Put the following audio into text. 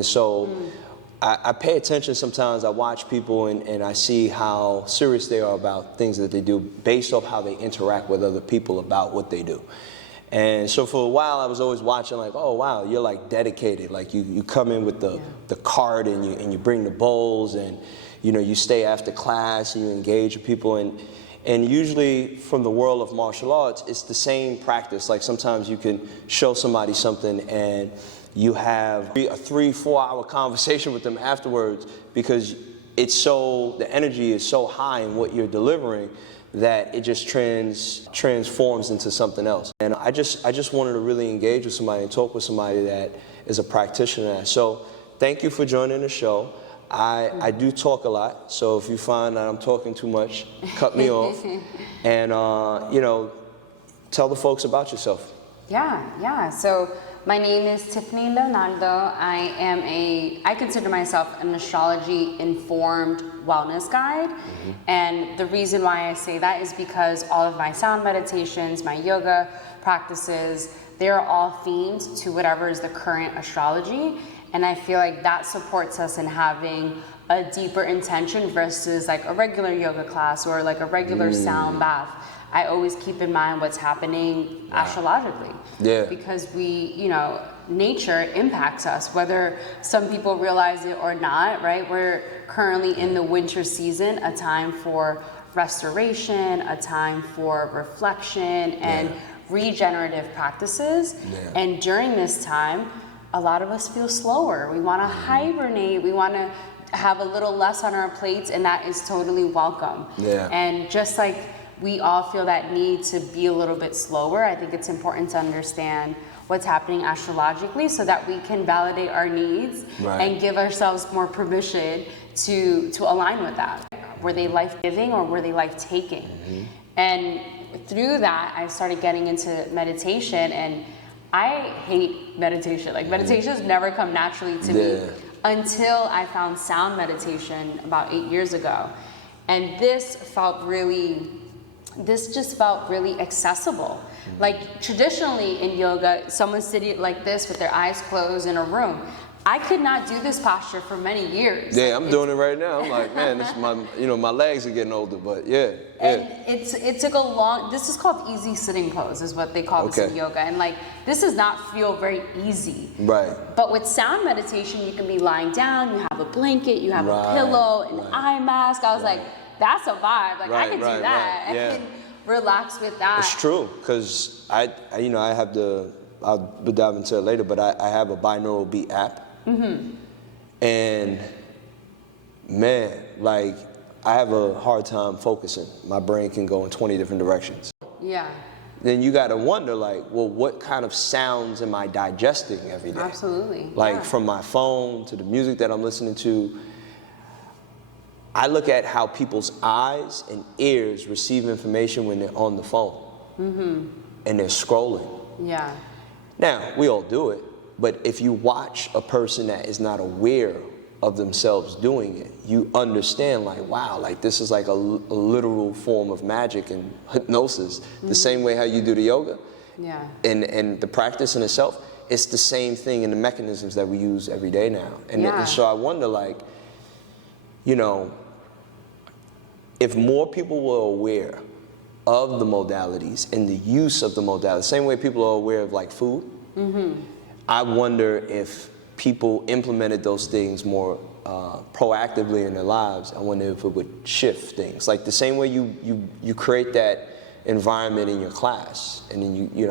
And so I pay attention sometimes. I watch people and I see how serious they are about things that they do based off how they interact with other people about what they do. And so for a while I was always watching like, oh wow, you're like dedicated. Like you come in with the cart and you bring the bowls, and you know, you stay after class and you engage with people, and usually from the world of martial arts, it's the same practice. Like sometimes you can show somebody something and you have a 3-4 hour conversation with them afterwards, because the energy is so high in what you're delivering that it just transforms into something else. And I just wanted to really engage with somebody and talk with somebody that is a practitioner. So thank you for joining the show. I do talk a lot, so if you find that I'm talking too much, cut me off. And you know, tell the folks about yourself. Yeah. So my name is Tiffany Leonardo. I consider myself an astrology-informed wellness guide. And the reason why I say that is because all of my sound meditations, my yoga practices, they're all themed to whatever is the current astrology. And I feel like that supports us in having a deeper intention versus like a regular yoga class or like a regular sound bath. I always keep in mind what's happening astrologically. Yeah. Because nature impacts us, whether some people realize it or not, right? We're currently in the winter season, a time for restoration, a time for reflection and regenerative practices. And during this time, a lot of us feel slower. We want to hibernate. We want to have a little less on our plates, and that is totally welcome. And just like we all feel that need to be a little bit slower, I think it's important to understand what's happening astrologically so that we can validate our needs and give ourselves more permission to align with that. Were they life-giving or were they life-taking? And through that, I started getting into meditation, and I hate meditation. Like meditation has never come naturally to me until I found sound meditation about 8 years ago. And this just felt really accessible. Like traditionally in yoga, someone's sitting like this with their eyes closed in a room. I could not do this posture for many years. Yeah, I'm doing it right now. I'm like, man, this is my legs are getting older, but yeah. And it took a long, this is called easy sitting pose is what they call this in yoga. And like, this does not feel very easy. Right. But with sound meditation, you can be lying down, you have a blanket, you have a pillow, an eye mask. I was like, that's a vibe. Like I can do that. I can relax with that. It's true, because I have I'll dive into it later, but I have a binaural beat app. And man, like I have a hard time focusing. My brain can go in 20 different directions. Yeah. Then you gotta wonder like, well, what kind of sounds am I digesting every day? Absolutely. Like from my phone to the music that I'm listening to. I look at how people's eyes and ears receive information when they're on the phone and they're scrolling. Yeah. Now, we all do it, but if you watch a person that is not aware of themselves doing it, you understand like, wow, like this is like a literal form of magic and hypnosis. The same way how you do the yoga and the practice in itself, it's the same thing in the mechanisms that we use every day now. And so I wonder like, you know, if more people were aware of the modalities and the use of the modalities, same way people are aware of like food, I wonder if people implemented those things more proactively in their lives. I wonder if it would shift things. Like the same way you create that environment in your class, and then you know.